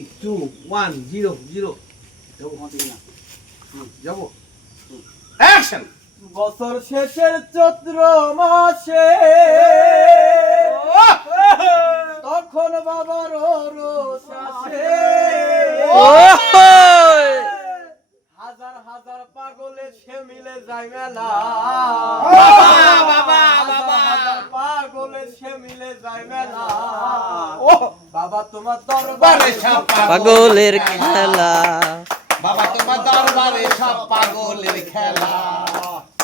2 1 0 0 যাবো না যাবো অ্যাকশন বছর শেষের চৈত্র মাসে তখন বাবার রোষ আসে হাজার হাজার পাগলে সে মিলে যায় মেলা বাবা হাজার পাগলে সে মিলে যায় মেলা বাবা তোমার দরবারে সব পাগলের খেলা বাবা তোমার দরবারে সব পাগলের খেলা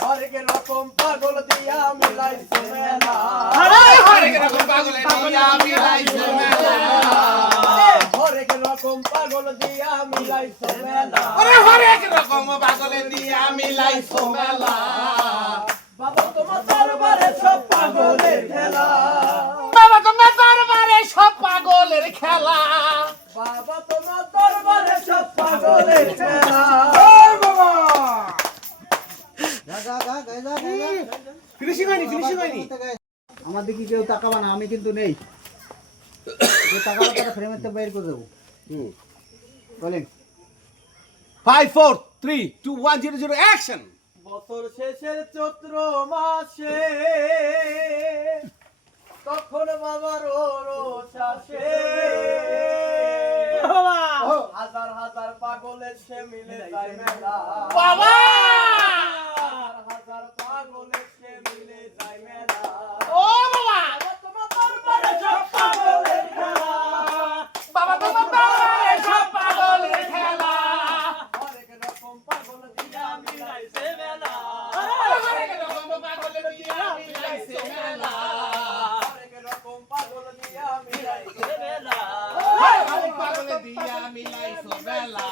হরেক রকম পাগল দিয়া মিলাইছে মেলা হরেক রকম পাগলের দিয়া মিলাইছে মেলা হরেক রকম পাগল দিয়া মিলাইছে মেলা হরেক রকম পাগলের দিয়া মিলাইছে মেলা বাবা তোমার দরবারে সব পাগলের খেলা বাবা তোমার দরবারে সব পাগলের খেলা বাবা তোমার দরবারে সব পাগলের খেলা ফিনিশিং হয়নি আমার দিকে কেউ তাকাবা না, আমি কিন্তু নেই। যে তাকাবা তারা ফ্রেমের থেকে বের করে দেবো। বলেন 5 4 3 2 1 0 0 অ্যাকশন বছর শেষের চৈত্র মাসে তখন বাবার রোষ আসে হাজার হাজার পাগলের সে মিলে যায় মেলা বাবা হাজার হাজার পাগলের সে মিলে যায় মেলা ও বাবা তোমার দরবারে সব পাগলের খেলা বাবা তোমার দরবারে সব পাগলের খেলা হরেক রকম পাগল দিয়া মিলাইছে মেলা হরেক রকম পাগলের দিয়া মিলাইছে মেলা হরেক রকম পাগল দিয়া মিলাইছে মেলা হরেক পাগলের দিয়া মিলাইছে মেলা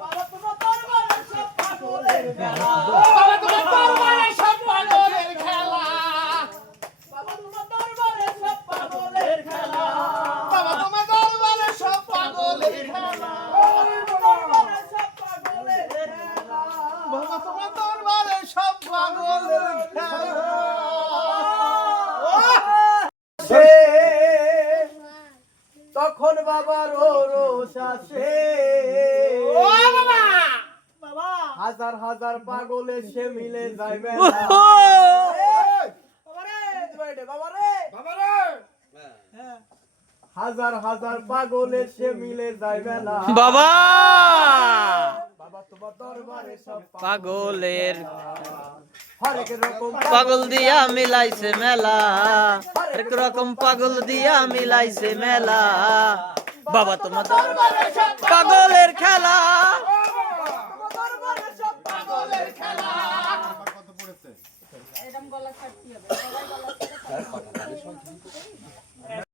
বাবা তোমার দরবারে সব পাগলের খেলা বাবা তোমার দরবারে সব পাগলের খেলা বাবা তোমার দরবারে সব পাগলের খেলা বাবা তোমার দরবারে সব পাগলের খেলা দরবারে সব পাগলের খেলা বাবা তোমার দরবারে সব পাগলের খেলা তখন বাবার রোষ আসে ও বাবা হাজার হাজার পাগলে সে মিলে যায় মেলা হাজার হাজার পাগলে সে মিলে যায় মেলা বাবা বাবা তোমার দরবারে সব পাগলের হরেক রকম পাগল দিয়া মিলাইছে মেলা এক রকম পাগল দিয়া মিলাইছে মেলা বাবা তোমার দরবারে সব পাগলের খেলা দরবারে সব পাগলের খেলা এরকম গলা ছাড়তে হবে সবাই গলা ছাড়া